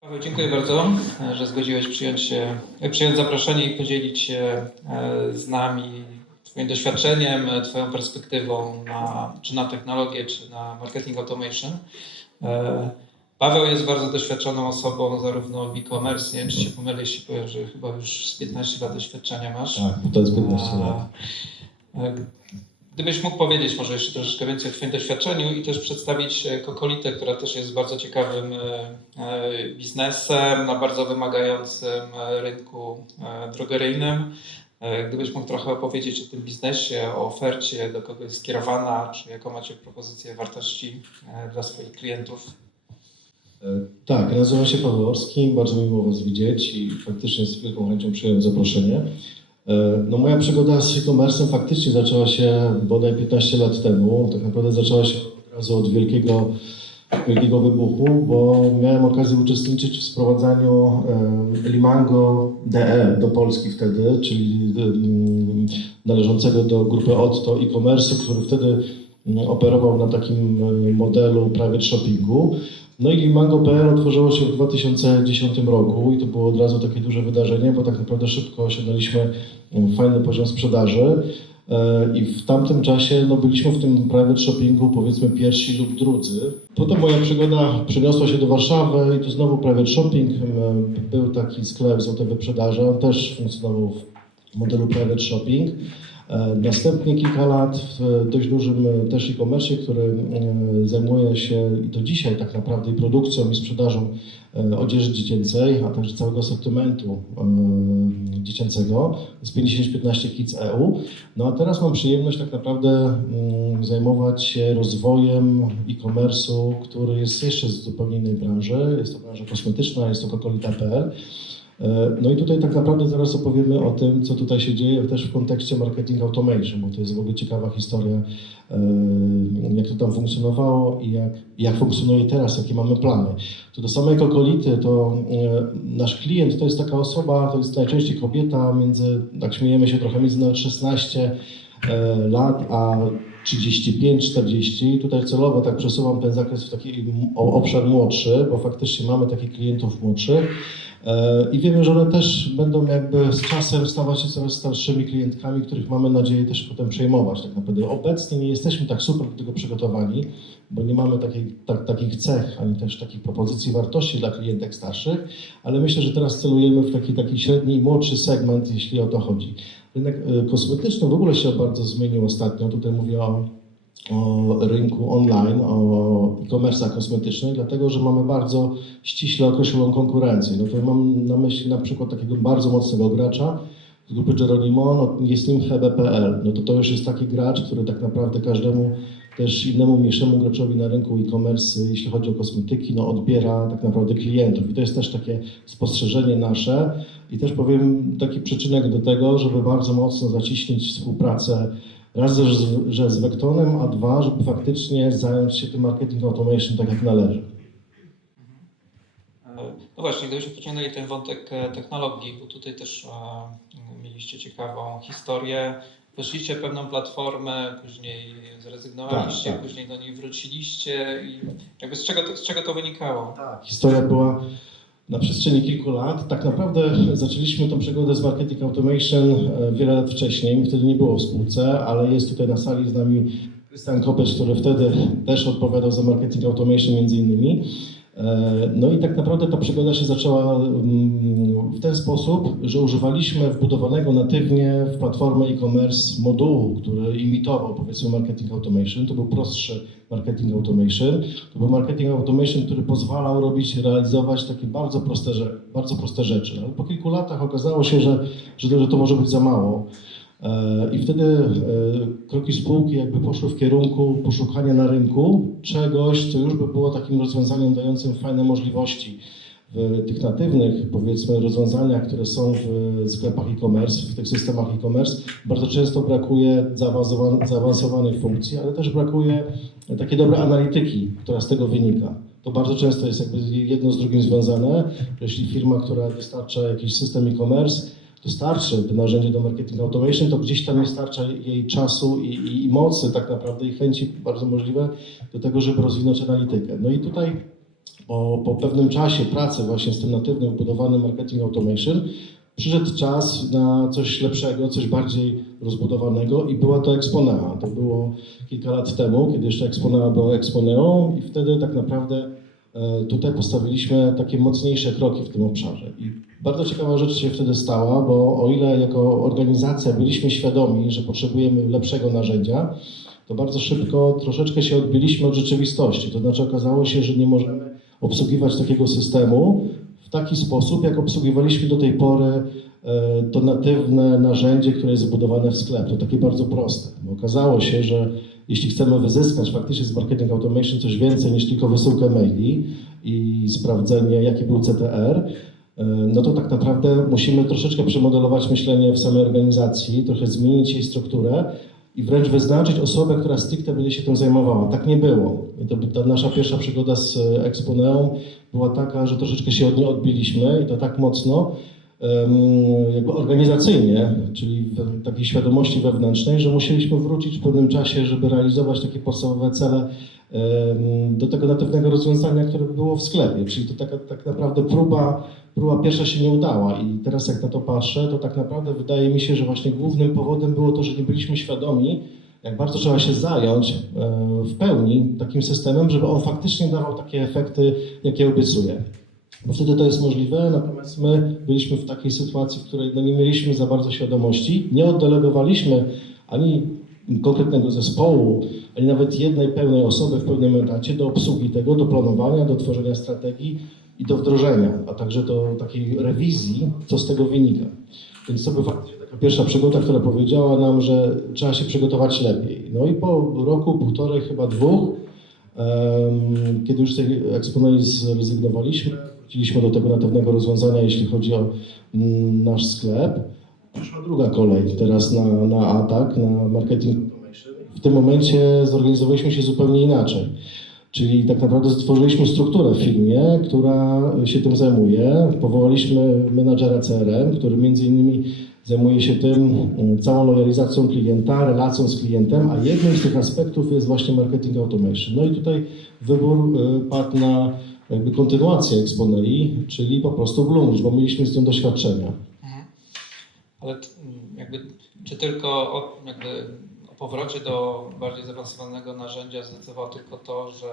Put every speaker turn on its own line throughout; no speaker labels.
Paweł, dziękuję bardzo, że zgodziłeś przyjąć, się, e, przyjąć zaproszenie i podzielić się e, z nami Twoim doświadczeniem, e, Twoją perspektywą na, czy na technologię, czy na marketing automation. Paweł jest bardzo doświadczoną osobą zarówno w e-commerce, nie wiem czy się pomylę, jeśli powiem, że chyba już z 15 lat doświadczenia masz.
Tak, to jest 15 lat.
Gdybyś mógł powiedzieć może jeszcze troszeczkę więcej o Twoim doświadczeniu i też przedstawić e, Kokolitę, która też jest bardzo ciekawym e, e, biznesem na bardzo wymagającym rynku drogeryjnym. Gdybyś mógł trochę opowiedzieć o tym biznesie, o ofercie, do kogo jest skierowana, czy jaką macie propozycję wartości dla swoich klientów.
Tak, nazywam się Paweł Orski, bardzo mi miło Was widzieć i faktycznie z wielką chęcią przyjąłem zaproszenie. E, No moja przygoda z e-commerce'em faktycznie zaczęła się bodaj 15 lat temu. Tak naprawdę zaczęła się od razu od wielkiego, wielkiego wybuchu, bo miałem okazję uczestniczyć w sprowadzaniu e, Limango DE do Polski wtedy, czyli mm, należącego do grupy Otto e-commerce, który wtedy mm, operował na takim e, modelu private shoppingu. No i Limango.pl otworzyło się w 2010 roku i to było od razu takie duże wydarzenie, bo tak naprawdę szybko osiągnęliśmy fajny poziom sprzedaży e, i w tamtym czasie no, byliśmy w tym private shoppingu powiedzmy pierwsi lub drudzy. Potem moja przygoda przeniosła się do Warszawy i tu znowu private shopping. Był taki sklep złote wyprzedaże, on też funkcjonował w modelu private shopping. E, Następnie kilka lat w dość dużym e, też e-commerce, który e, zajmuje się i do dzisiaj tak naprawdę produkcją i sprzedażą odzieży dziecięcej, a także całego asortymentu dziecięcego z 5015 Kids EU. No a teraz mam przyjemność tak naprawdę mm, zajmować się rozwojem e-commerce'u, który jest jeszcze z zupełnie innej branży. Jest to branża kosmetyczna, jest to Kokolita.pl. E, No i tutaj tak naprawdę zaraz opowiemy o tym, co tutaj się dzieje też w kontekście marketing automation, bo to jest w ogóle ciekawa historia, e, jak to tam funkcjonowało i jak, jak funkcjonuje teraz, jakie mamy plany. To do samej Kokolity, to e, nasz klient to jest taka osoba, to jest najczęściej kobieta między, tak śmiejemy się trochę, między nawet 16 e, lat a 35-40. Tutaj celowo tak przesuwam ten zakres w taki obszar młodszy, bo faktycznie mamy takich klientów młodszych. E, I wiemy, że one też będą jakby z czasem stawać się coraz starszymi klientkami, których mamy nadzieję też potem przejmować. Tak naprawdę obecnie nie jesteśmy tak super do tego przygotowani, bo nie mamy takiej, tak, takich cech, ani też takich propozycji wartości dla klientek starszych, ale myślę, że teraz celujemy w taki, taki średni młodszy segment, jeśli o to chodzi. Rynek kosmetyczny w ogóle się bardzo zmienił ostatnio. Tutaj mówię o o rynku online, o e-commerce kosmetycznych, dlatego że mamy bardzo ściśle określoną konkurencję. No to mam na myśli na przykład takiego bardzo mocnego gracza z grupy Geronimo, no jest nim Hebe.pl. No to to już jest taki gracz, który tak naprawdę każdemu też innemu mniejszemu graczowi na rynku e-commerce, jeśli chodzi o kosmetyki, no odbiera tak naprawdę klientów. I to jest też takie spostrzeżenie nasze i też powiem taki przyczynek do tego, żeby bardzo mocno zaciśnić współpracę Raz, że, że z Vectonem, a dwa, żeby faktycznie zająć się tym marketing automation tak jak należy.
E, No właśnie, gdybyśmy pociągnęli ten wątek e, technologii, bo tutaj też e, mieliście ciekawą historię. Weszliście w pewną platformę, później zrezygnowaliście,
Tak, tak.
później do niej wróciliście i jakby z czego to, z czego to wynikało?
Historia była na przestrzeni kilku lat. Tak naprawdę zaczęliśmy tą przygodę z marketing automation e, wiele lat wcześniej. Wtedy nie było w spółce, ale jest tutaj na sali z nami Krystian Kopecz, który wtedy też odpowiadał za marketing automation między innymi. E, No i tak naprawdę ta przygoda się zaczęła mm, w ten sposób, że używaliśmy wbudowanego natywnie w platformę e-commerce modułu, który imitował powiedzmy marketing automation. To był prostszy marketing automation. To był marketing automation, który pozwalał robić, realizować takie bardzo proste, bardzo proste rzeczy. Ale po kilku latach okazało się, że, że to może być za mało. E, I wtedy e, kroki spółki jakby poszły w kierunku poszukania na rynku czegoś, co już by było takim rozwiązaniem dającym fajne możliwości w tych natywnych, powiedzmy, rozwiązaniach, które są w sklepach e-commerce, w tych systemach e-commerce. Bardzo często brakuje zaawansowan- zaawansowanych funkcji, ale też brakuje takiej dobrej analityki, która z tego wynika. To bardzo często jest jakby jedno z drugim związane. Jeśli firma, która dostarcza jakiś system e-commerce, dostarczy to narzędzie do marketing automation, to gdzieś tam nie starcza jej czasu i, i, i mocy tak naprawdę i chęci bardzo możliwe do tego, żeby rozwinąć analitykę. No i tutaj po, po pewnym czasie pracy właśnie z tym natywnym budowanym marketing automation przyszedł czas na coś lepszego, coś bardziej rozbudowanego i była to Exponea. To było kilka lat temu, kiedy jeszcze Exponea była Exponeą i wtedy tak naprawdę e, tutaj postawiliśmy takie mocniejsze kroki w tym obszarze. I bardzo ciekawa rzecz się wtedy stała, bo o ile jako organizacja byliśmy świadomi, że potrzebujemy lepszego narzędzia, to bardzo szybko troszeczkę się odbiliśmy od rzeczywistości. To znaczy okazało się, że nie możemy obsługiwać takiego systemu w taki sposób, jak obsługiwaliśmy do tej pory e, to natywne narzędzie, które jest zbudowane w sklep. To takie bardzo proste. Bo okazało się, że jeśli chcemy wyzyskać faktycznie z marketing automation coś więcej niż tylko wysyłkę maili i sprawdzenie, jaki był CTR, no to tak naprawdę musimy troszeczkę przemodelować myślenie w samej organizacji, trochę zmienić jej strukturę i wręcz wyznaczyć osobę, która stricte będzie się tym zajmowała. Tak nie było. I to, ta nasza pierwsza przygoda z e, Exponeą była taka, że troszeczkę się od niej odbiliśmy i to tak mocno, jakby organizacyjnie, czyli w takiej świadomości wewnętrznej, że musieliśmy wrócić w pewnym czasie, żeby realizować takie podstawowe cele do tego natywnego rozwiązania, które było w sklepie. Czyli to taka, tak naprawdę próba, próba pierwsza się nie udała i teraz jak na to patrzę, to tak naprawdę wydaje mi się, że właśnie głównym powodem było to, że nie byliśmy świadomi, jak bardzo trzeba się zająć e, w pełni takim systemem, żeby on faktycznie dawał takie efekty, jakie obiecuje. Bo wtedy to jest możliwe, natomiast my byliśmy w takiej sytuacji, w której no nie mieliśmy za bardzo świadomości, nie oddelegowaliśmy ani konkretnego zespołu, ani nawet jednej pełnej osoby w pełnym etacie do obsługi tego, do planowania, do tworzenia strategii i do wdrożenia, a także do takiej rewizji, co z tego wynika. Więc to była taka pierwsza przygoda, która powiedziała nam, że trzeba się przygotować lepiej. No i po roku, półtorej, chyba dwóch, em, kiedy już z tej eksponencji zrezygnowaliśmy, wróciliśmy do tego natywnego rozwiązania, jeśli chodzi o mm, nasz sklep. Przyszła druga kolej teraz na, na atak, na marketing. W tym momencie zorganizowaliśmy się zupełnie inaczej. Czyli tak naprawdę stworzyliśmy strukturę w firmie, która się tym zajmuje. Powołaliśmy menadżera CRM, który między innymi zajmuje się tym mm, całą lojalizacją klienta, relacją z klientem, a jednym z tych aspektów jest właśnie marketing automation. No i tutaj wybór y, padł na jakby kontynuację Exponei, czyli po prostu Bloomridge, bo mieliśmy z tym doświadczenia.
Mhm. Ale jakby, czy tylko o, jakby o powrocie do bardziej zaawansowanego narzędzia zdecydowało tylko to, że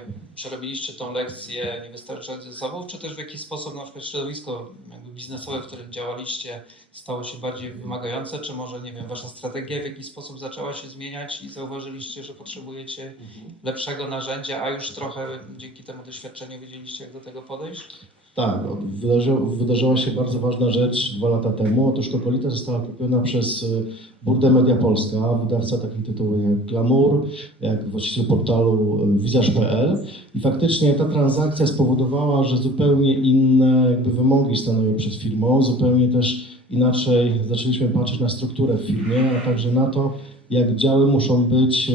wiem, przerobiliście tą lekcję niewystarczająco zasobów, czy też w jakiś sposób na przykład środowisko biznesowe, w którym działaliście, stało się bardziej wymagające, czy może nie wiem, wasza strategia w jakiś sposób zaczęła się zmieniać i zauważyliście, że potrzebujecie lepszego narzędzia, a już trochę dzięki temu doświadczeniu wiedzieliście, jak do tego podejść?
Tak, wydarzy, wydarzyła się bardzo ważna rzecz dwa lata temu. Otóż Kokolita została kupiona przez y, Burdę Media Polska, wydawca takich tytułów jak Glamour, jak właściciel portalu y, wizerz.pl i faktycznie ta transakcja spowodowała, że zupełnie inne jakby wymogi stanęły przed firmą, zupełnie też inaczej zaczęliśmy patrzeć na strukturę w firmie, a także na to, jak działy muszą być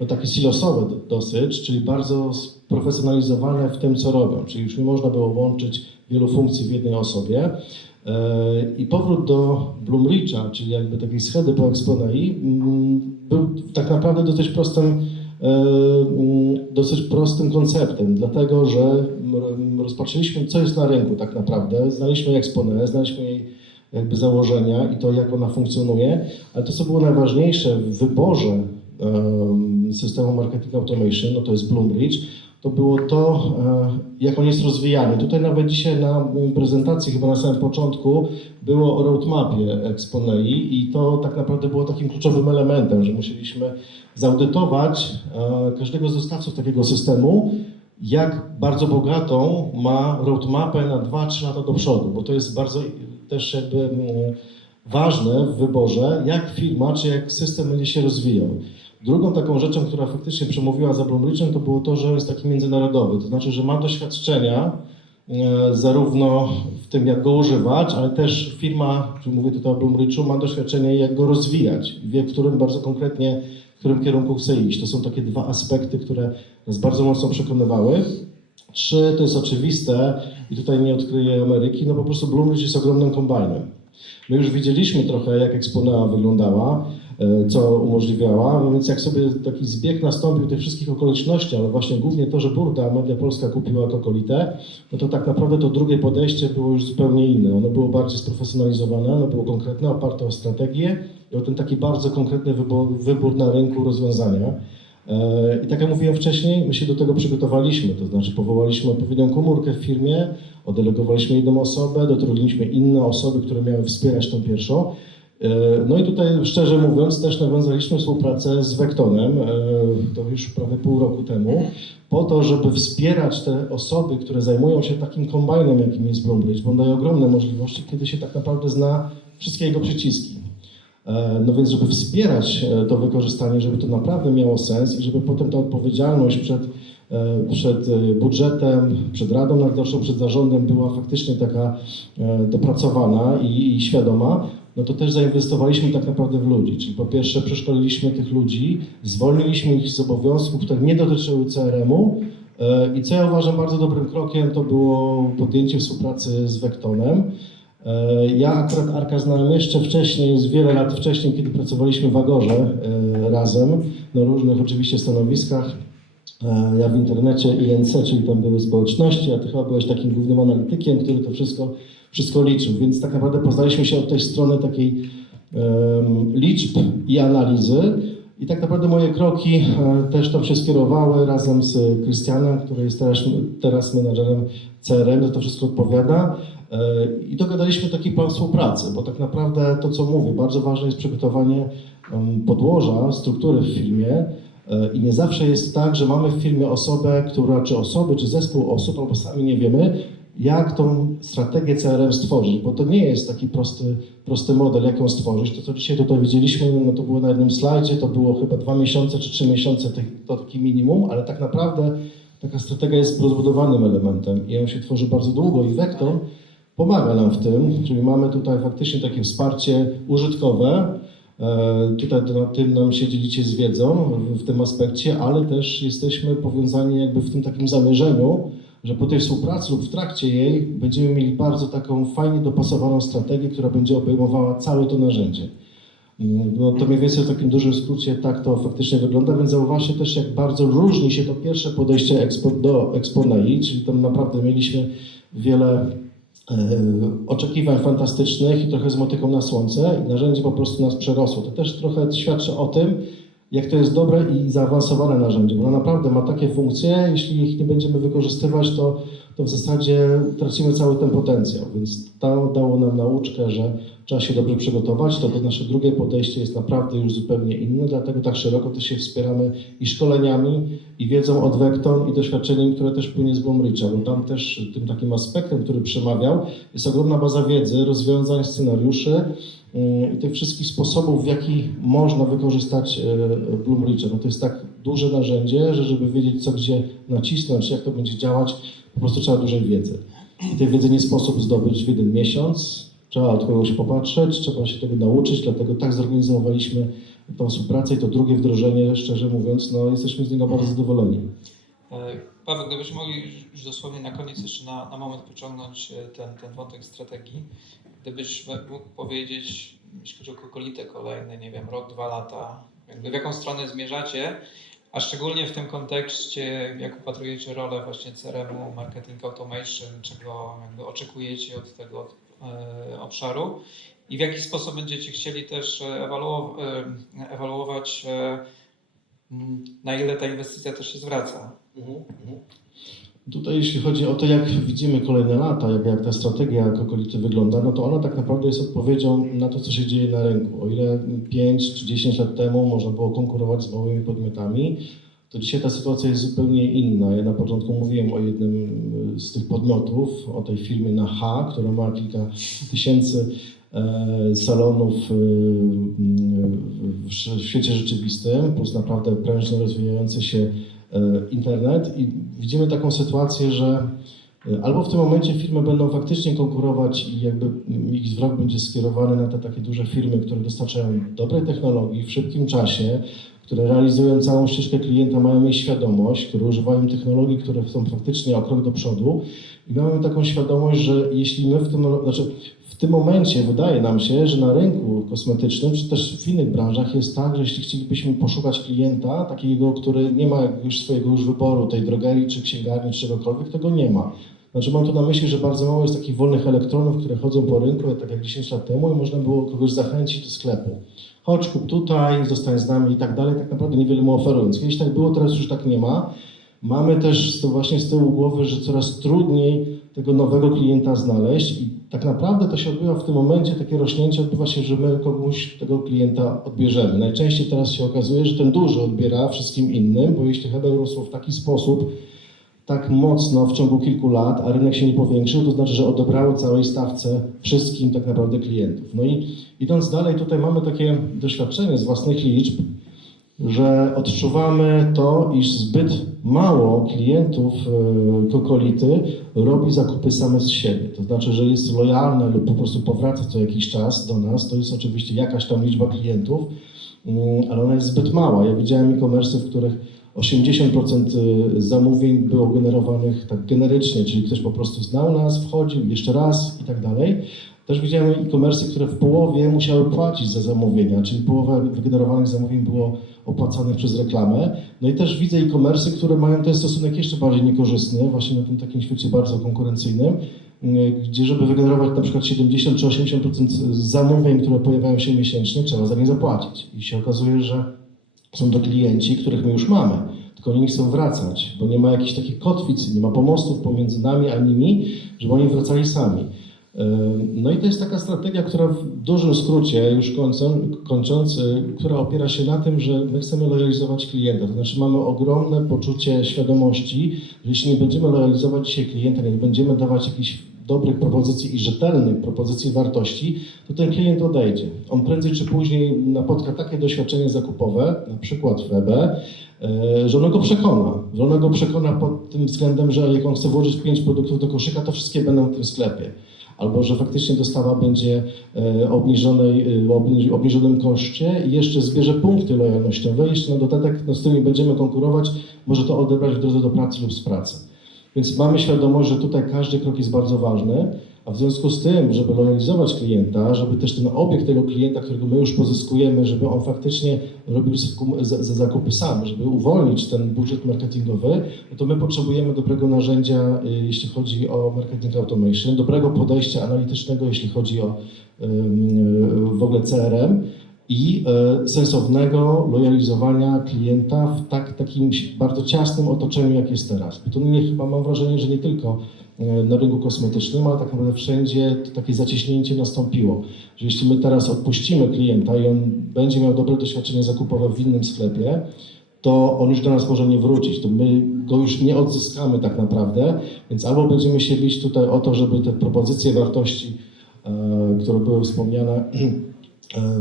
no, takie silosowe do- dosyć, czyli bardzo sprofesjonalizowane w tym, co robią. Czyli już nie można było łączyć wielu funkcji w jednej osobie. E, I powrót do Bloomreacha, czyli jakby takiej schedy po Exponei, mm, był tak naprawdę dosyć prostym, e, mm, dosyć prostym konceptem, dlatego że mm, rozpatrzyliśmy, co jest na rynku tak naprawdę, znaliśmy Exponę, znaliśmy jej jakby założenia i to, jak ona funkcjonuje, ale to, co było najważniejsze w wyborze em, systemu marketing automation, no to jest Bloomreach, to było to, e, jak on jest rozwijany. Tutaj nawet dzisiaj na prezentacji, chyba na samym początku, było o roadmapie Exponei i to tak naprawdę było takim kluczowym elementem, że musieliśmy zaudytować e, każdego z dostawców takiego systemu, jak bardzo bogatą ma roadmapę na 2-3 lata do przodu, bo to jest bardzo też jakby mm, ważne w wyborze, jak firma czy jak system będzie się rozwijał. Drugą taką rzeczą, która faktycznie przemówiła za Bloomreachem, to było to, że jest taki międzynarodowy, to znaczy, że ma doświadczenia e, zarówno w tym, jak go używać, ale też firma, czyli mówię tutaj o Bloomreachu, ma doświadczenie, jak go rozwijać. Wie, w którym bardzo konkretnie, w którym kierunku chce iść. To są takie dwa aspekty, które nas bardzo mocno przekonywały. Trzy, to jest oczywiste i tutaj nie odkryję Ameryki, no po prostu Bloomreach jest ogromnym kombajnem. My już widzieliśmy trochę, jak Exponea wyglądała, co umożliwiała. No więc jak sobie taki zbieg nastąpił tych wszystkich okoliczności, ale właśnie głównie to, że Burda, Media Polska kupiła Kokolitę, no to tak naprawdę to drugie podejście było już zupełnie inne. Ono było bardziej sprofesjonalizowane, ono było konkretne, oparte o strategię i o ten taki bardzo konkretny wybór, wybór na rynku rozwiązania. E, I tak jak mówiłem wcześniej, my się do tego przygotowaliśmy, to znaczy powołaliśmy odpowiednią komórkę w firmie, oddelegowaliśmy jedną osobę, dotrudniliśmy inne osoby, które miały wspierać tą pierwszą. E, No i tutaj szczerze mówiąc też nawiązaliśmy współpracę z Vectonem, e, to już prawie pół roku temu, po to, żeby wspierać te osoby, które zajmują się takim kombajnem, jakim jest Bloombridge, bo daje ogromne możliwości, kiedy się tak naprawdę zna wszystkie jego przyciski. E, No więc, żeby wspierać to wykorzystanie, żeby to naprawdę miało sens i żeby potem ta odpowiedzialność przed, przed budżetem, przed Radą Nadzorczą, przed zarządem była faktycznie taka dopracowana i, i świadoma, no to też zainwestowaliśmy tak naprawdę w ludzi. Czyli po pierwsze przeszkoliliśmy tych ludzi, zwolniliśmy ich z obowiązków, które nie dotyczyły CRM-u e, i co ja uważam bardzo dobrym krokiem, to było podjęcie współpracy z Vectonem. E, Ja akurat Arka znałem jeszcze wcześniej, z wiele lat wcześniej, kiedy pracowaliśmy w Agorze e, razem, na różnych oczywiście stanowiskach. Ja w internecie INC, czyli tam były społeczności, a ty chyba byłeś takim głównym analitykiem, który to wszystko, wszystko liczył. Więc tak naprawdę poznaliśmy się od tej strony takiej em, liczb i analizy. I tak naprawdę moje kroki e, też tam się skierowały razem z Krystianem, który jest teraz, teraz menadżerem CRM, to wszystko odpowiada. E, I dogadaliśmy taki plan współpracy, bo tak naprawdę to, co mówię, bardzo ważne jest przygotowanie podłoża, struktury w firmie. E, I nie zawsze jest tak, że mamy w firmie osobę, która, czy osoby, czy zespół osób, albo sami nie wiemy, jak tą strategię CRM stworzyć, bo to nie jest taki prosty, prosty model, jak ją stworzyć. To, co dzisiaj tutaj widzieliśmy, no to było na jednym slajdzie, to było chyba dwa miesiące czy trzy miesiące, to taki minimum, ale tak naprawdę taka strategia jest rozbudowanym elementem i ją się tworzy bardzo długo i Vector pomaga nam w tym, czyli mamy tutaj faktycznie takie wsparcie użytkowe. E, Tutaj na tym nam się dzielicie z wiedzą w tym aspekcie, ale też jesteśmy powiązani jakby w tym takim zamierzeniu, że po tej współpracy lub w trakcie jej będziemy mieli bardzo taką fajnie dopasowaną strategię, która będzie obejmowała całe to narzędzie. Mm, No to mniej więcej w takim dużym skrócie tak to faktycznie wygląda, więc zauważcie też jak bardzo różni się to pierwsze podejście Expo, do Exponei, czyli tam naprawdę mieliśmy wiele e, oczekiwań fantastycznych i trochę z motyką na słońce i narzędzie po prostu nas przerosło. To też trochę świadczy o tym, jak to jest dobre i zaawansowane narzędzie, bo ono naprawdę ma takie funkcje, jeśli ich nie będziemy wykorzystywać, to, to w zasadzie tracimy cały ten potencjał, więc to dało nam nauczkę, że trzeba się dobrze przygotować, to, to nasze drugie podejście jest naprawdę już zupełnie inne, dlatego tak szeroko też się wspieramy i szkoleniami, i wiedzą od Vecton, i doświadczeniem, które też płynie z Blomricha, bo tam też tym takim aspektem, który przemawiał, jest ogromna baza wiedzy, rozwiązań, scenariuszy, i tych wszystkich sposobów, w jaki można wykorzystać e, Bloomreacha. No to jest tak duże narzędzie, że żeby wiedzieć, co gdzie nacisnąć, jak to będzie działać, po prostu trzeba dużej wiedzy. I tej wiedzy nie sposób zdobyć w jeden miesiąc. Trzeba od kogoś popatrzeć, trzeba się tego nauczyć, dlatego tak zorganizowaliśmy tą współpracę i to drugie wdrożenie, szczerze mówiąc, no jesteśmy z niego bardzo zadowoleni.
E, Paweł, gdybyśmy mogli już dosłownie na koniec jeszcze na, na moment pociągnąć e, ten, ten wątek strategii. Gdybyś mógł powiedzieć, jeśli chodzi o kokolite kolejne, nie wiem, rok, dwa lata, jakby w jaką stronę zmierzacie, a szczególnie w tym kontekście, jak upatrujecie rolę właśnie CRM-u, marketing automation, czego jakby oczekujecie od tego e, obszaru i w jaki sposób będziecie chcieli też ewaluow- ewaluować, na ile ta inwestycja też się zwraca.
Tutaj jeśli chodzi o to, jak widzimy kolejne lata, jak, jak ta strategia Kokolity wygląda, no to ona tak naprawdę jest odpowiedzią na to, co się dzieje na rynku. O ile 5 czy 10 lat temu można było konkurować z małymi podmiotami, to dzisiaj ta sytuacja jest zupełnie inna. Ja na początku mówiłem o jednym z tych podmiotów, o tej firmie na H, która ma kilka tysięcy salonów e, w, świecie rzeczywistym, plus naprawdę prężnie rozwijający się e, internet. I widzimy taką sytuację, że e, albo w tym momencie firmy będą faktycznie konkurować i jakby ich wzrok będzie skierowany na te takie duże firmy, które dostarczają dobrej technologii w szybkim czasie, które realizują całą ścieżkę klienta, mają jej świadomość, które używają technologii, które są faktycznie o krok do przodu i mamy taką świadomość, że jeśli my w tym, znaczy w tym momencie wydaje nam się, że na rynku kosmetycznym, czy też w innych branżach jest tak, że jeśli chcielibyśmy poszukać klienta, takiego, który nie ma już swojego już wyboru, tej drogerii, czy księgarni, czy czegokolwiek, tego nie ma. Znaczy mam tu na myśli, że bardzo mało jest takich wolnych elektronów, które chodzą po rynku, tak jak 10 lat temu i można było kogoś zachęcić do sklepu. Chodź, kup tutaj, zostań z nami i tak dalej, tak naprawdę niewiele mu oferując. Kiedyś tak było, teraz już tak nie ma. Mamy też to właśnie z tyłu głowy, że coraz trudniej tego nowego klienta znaleźć i tak naprawdę to się odbywa w tym momencie, takie rośnięcie odbywa się, że my komuś tego klienta odbierzemy. Najczęściej teraz się okazuje, że ten duży odbiera wszystkim innym, bo jeśli Hebel rósł w taki sposób, tak mocno w ciągu kilku lat, a rynek się nie powiększył, to znaczy, że odebrało całej stawce wszystkim tak naprawdę klientów. No i idąc dalej, tutaj mamy takie doświadczenie z własnych liczb, że odczuwamy to, iż zbyt mało klientów e, Kokolity robi zakupy same z siebie. To znaczy, że jest lojalne lub po prostu powraca co jakiś czas do nas. To jest oczywiście jakaś tam liczba klientów, mm, ale ona jest zbyt mała. Ja widziałem e-commerce, w których 80% zamówień było generowanych tak generycznie, czyli ktoś po prostu znał nas, wchodził jeszcze raz i tak dalej. Też widziałem e-commerce, które w połowie musiały płacić za zamówienia, czyli połowa wygenerowanych zamówień było opłacanych przez reklamę. No i też widzę e-commerce, które mają ten stosunek jeszcze bardziej niekorzystny, właśnie na tym takim świecie bardzo konkurencyjnym, y, gdzie żeby wygenerować na przykład 70 czy 80% zamówień, które pojawiają się miesięcznie, trzeba za nie zapłacić. I się okazuje, że są to klienci, których my już mamy, tylko oni nie chcą wracać, bo nie ma jakichś takich kotwic, nie ma pomostów pomiędzy nami a nimi, żeby oni wracali sami. No i to jest taka strategia, która w dużym skrócie, już kończąc, yy, która opiera się na tym, że my chcemy lojalizować klienta. To znaczy mamy ogromne poczucie świadomości, że jeśli nie będziemy lojalizować dzisiaj klienta, nie będziemy dawać jakichś dobrych propozycji i rzetelnych propozycji wartości, to ten klient odejdzie. On prędzej czy później napotka takie doświadczenie zakupowe, na przykład w EB, e, że ono go przekona. Że ono go przekona pod tym względem, że jak on chce włożyć pięć produktów do koszyka, to wszystkie będą w tym sklepie. Albo że faktycznie dostawa będzie e, obniżonej, e, obniż- obniżonym koszcie i jeszcze zbierze punkty lojalnościowe. Jeszcze na dodatek, no, z którymi będziemy konkurować, może to odebrać w drodze do pracy lub z pracy. Więc mamy świadomość, że tutaj każdy krok jest bardzo ważny, a w związku z tym, żeby lojalizować klienta, żeby też ten obiekt tego klienta, którego my już pozyskujemy, żeby on faktycznie robił zaku- za- za zakupy sam, żeby uwolnić ten budżet marketingowy, no to my potrzebujemy dobrego narzędzia, y, jeśli chodzi o marketing automation, dobrego podejścia analitycznego, jeśli chodzi o y, w ogóle CRM i e, sensownego lojalizowania klienta w tak, takim bardzo ciasnym otoczeniu, jak jest teraz. Bo to nie, chyba mam wrażenie, że nie tylko e, na rynku kosmetycznym, ale tak naprawdę wszędzie to takie zacieśnięcie nastąpiło. Że jeśli my teraz odpuścimy klienta i on będzie miał dobre doświadczenie zakupowe w innym sklepie, to on już do nas może nie wrócić, to my go już nie odzyskamy tak naprawdę, więc albo będziemy się bić tutaj o to, żeby te propozycje wartości, e, które były wspomniane,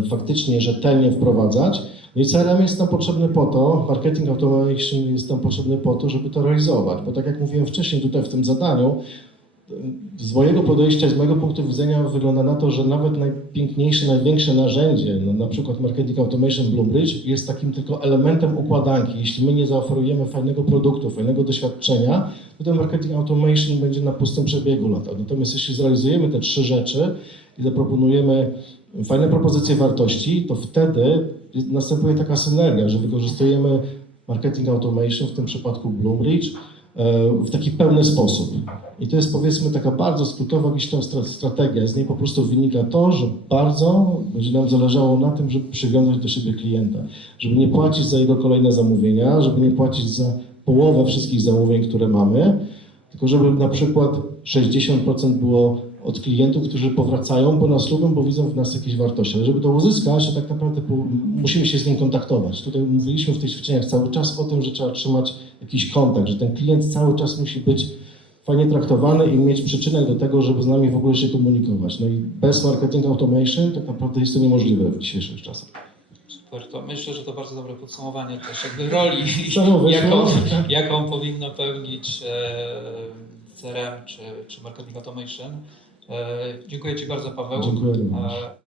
faktycznie rzetelnie wprowadzać. No i CRM jest nam potrzebny po to, marketing automation jest nam potrzebny po to, żeby to realizować, bo tak jak mówiłem wcześniej tutaj w tym zadaniu, z mojego podejścia, z mojego punktu widzenia wygląda na to, że nawet najpiękniejsze, największe narzędzie, no na przykład Marketing Automation Bloombridge, jest takim tylko elementem układanki. Jeśli my nie zaoferujemy fajnego produktu, fajnego doświadczenia, to ten Marketing Automation będzie na pustym przebiegu latał. Natomiast jeśli zrealizujemy te trzy rzeczy i zaproponujemy fajne propozycje wartości, to wtedy następuje taka synergia, że wykorzystujemy Marketing Automation, w tym przypadku Bloombridge, e, w taki pełny sposób. I to jest powiedzmy taka bardzo skrótowa strategia. Z niej po prostu wynika to, że bardzo będzie nam zależało na tym, żeby przywiązać do siebie klienta, żeby nie płacić za jego kolejne zamówienia, żeby nie płacić za połowę wszystkich zamówień, które mamy, tylko żeby na przykład 60% było od klientów, którzy powracają, bo nas lubią, bo widzą w nas jakieś wartości. Ale żeby to uzyskać, to tak naprawdę musimy się z nim kontaktować. Tutaj mówiliśmy w tych ćwiczeniach cały czas o tym, że trzeba trzymać jakiś kontakt, że ten klient cały czas musi być fajnie traktowany i mieć przyczynek do tego, żeby z nami w ogóle się komunikować. No i bez marketing automation tak naprawdę jest to niemożliwe w dzisiejszych czasach.
Super, to myślę, że to bardzo dobre podsumowanie też jakby roli, jaką, jaką powinno pełnić e, CRM czy, czy Marketing Automation. E, dziękuję Ci bardzo, Paweł.
Dziękuję.
E,